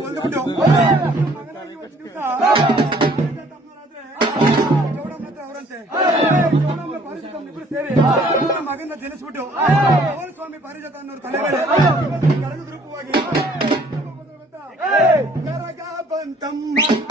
ಹೊಂದ್ಬಿಟ್ಟು ಮಗನಾಗಿ ಒಂದು ದಿವಸ ಚೌಡಮ್ಮನ ಹತ್ರ ಅವರಂತೆ ಚೌಡಮ್ಮ ಪಾರಿಜಾತ ಇಬ್ಬರು ಸೇರಿ ಮಗನ ಜನಿಸ್ಬಿಟ್ಟು ಪವನ ಸ್ವಾಮಿ ಪಾರಿಜಾತ ಅನ್ನೋರು ತಲೆ ಮೇಲೆ ಕೆಳಗೆ ರೂಪವಾಗಿ ಬಂತಮ್ಮ